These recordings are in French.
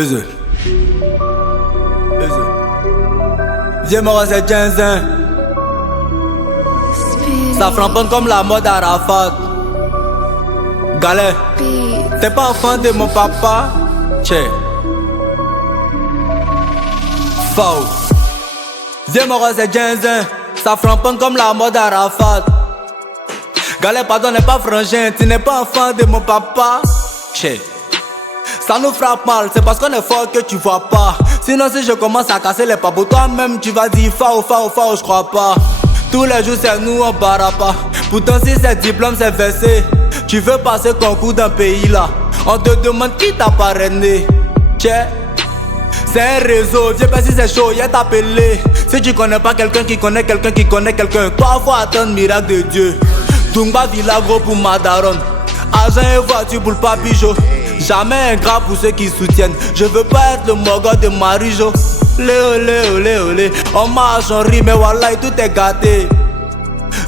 Easy. Viens me c'est 15 ans. Ça flambe comme la mode Arafat. Galère. T'es pas enfant de mon papa. Tchè. Faux. Viens me c'est 15 ans. Ça flambe comme la mode Arafat. Galère, pardon, n'est pas frangin. Tu n'es pas enfant de mon papa. Tchè. Ça nous frappe mal, c'est parce qu'on est fort que tu vois pas. Sinon si je commence à casser les papos, toi-même tu vas dire fao, je crois pas. Tous les jours c'est nous on barra pas. Pourtant si c'est diplôme c'est versé. Tu veux passer concours d'un pays là, on te demande qui t'a parrainé. Tchè. C'est un réseau, viens pas si c'est chaud, y'a t'appelé. Si tu connais pas quelqu'un qui connaît quelqu'un qui connaît quelqu'un, toi faut attendre miracle de Dieu. Tumba Villa gros pour Madaron. Argent et voiture pour le papijo. Jamais ingrat pour ceux qui soutiennent. Je veux pas être le mogol de Marijo. Olé. On marche, on rit, mais wallah tout est gâté.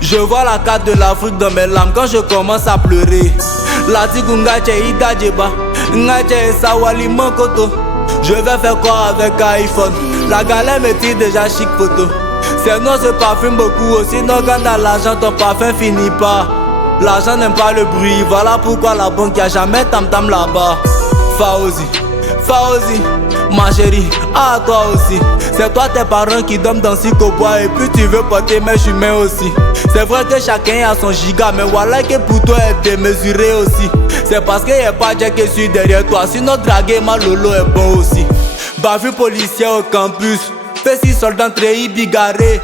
Je vois la carte de l'Afrique dans mes larmes quand je commence à pleurer. La tigunga tche idajeba, ngache sawali mankoto. Je vais faire quoi avec iPhone? La galère me tire déjà chic photo. C'est non se parfume beaucoup, sinon quand t'as l'argent ton parfum finit pas. L'argent n'aime pas le bruit, voilà pourquoi la banque y'a jamais tam-tam là-bas. Faouzi, ma chérie, à toi aussi. C'est toi tes parents qui dorment dans Sikobois et puis tu veux porter mes chemins aussi. C'est vrai que chacun a son giga, mais voilà que pour toi est démesuré aussi. C'est parce qu'il n'y a pas Jack qui suis derrière toi, sinon draguer ma lolo est bon aussi. Bavure policière au campus, fais 6 soldats très bigarrés.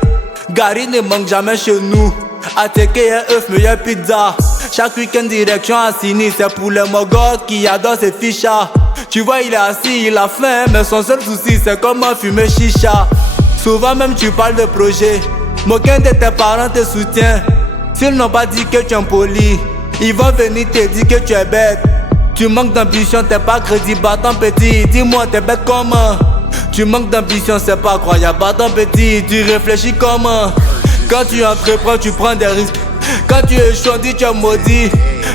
Gary ne manque jamais chez nous. Ateke y'a œuf, meilleure pizza. Chaque week-end direction à Sini. C'est pour les mogols qui adorent ces fichas. Tu vois il est assis, il a faim, mais son seul souci c'est comment fumer chicha. Souvent même tu parles de projet. Aucun de tes parents te soutient. S'ils n'ont pas dit que tu es impoli, ils vont venir te dire que tu es bête. Tu manques d'ambition, t'es pas crédible, bâton petit. Dis-moi t'es bête comment? Tu manques d'ambition, c'est pas croyable, bâton petit. Tu réfléchis comment? Quand tu entreprends, tu prends des risques. Quand tu échoues, on dit tu es maudit.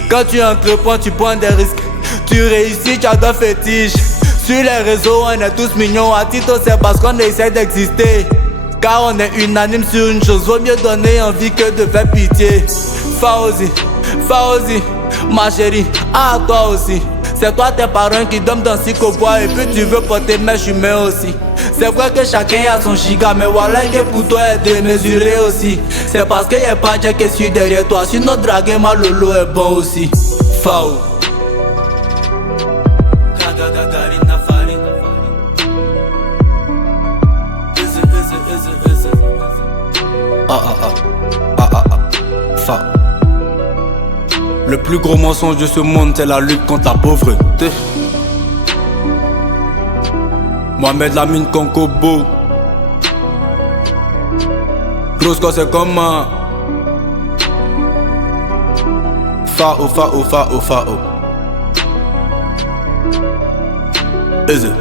Quand tu entreprends, tu prends des risques. Tu réussis, tu adores fétiche. Sur les réseaux, on est tous mignons. À titre, c'est parce qu'on essaie d'exister. Car on est unanime sur une chose. Vaut mieux donner envie que de faire pitié. Faouzi, ma chérie, à toi aussi. C'est toi tes parents qui dorment dans Sikobois et puis tu veux porter mes chemins aussi. C'est vrai que chacun a son giga, mais voilà que pour toi est démesuré aussi. C'est parce qu'il n'y a pas Jack qui suis derrière toi, sinon draguer ma lolo est bon aussi. Fao. Fao. Le plus gros mensonge de ce monde, c'est la lutte contre la pauvreté. Mohamed Lamine Konkobo. Rosco c'est comment? Fao. Easy.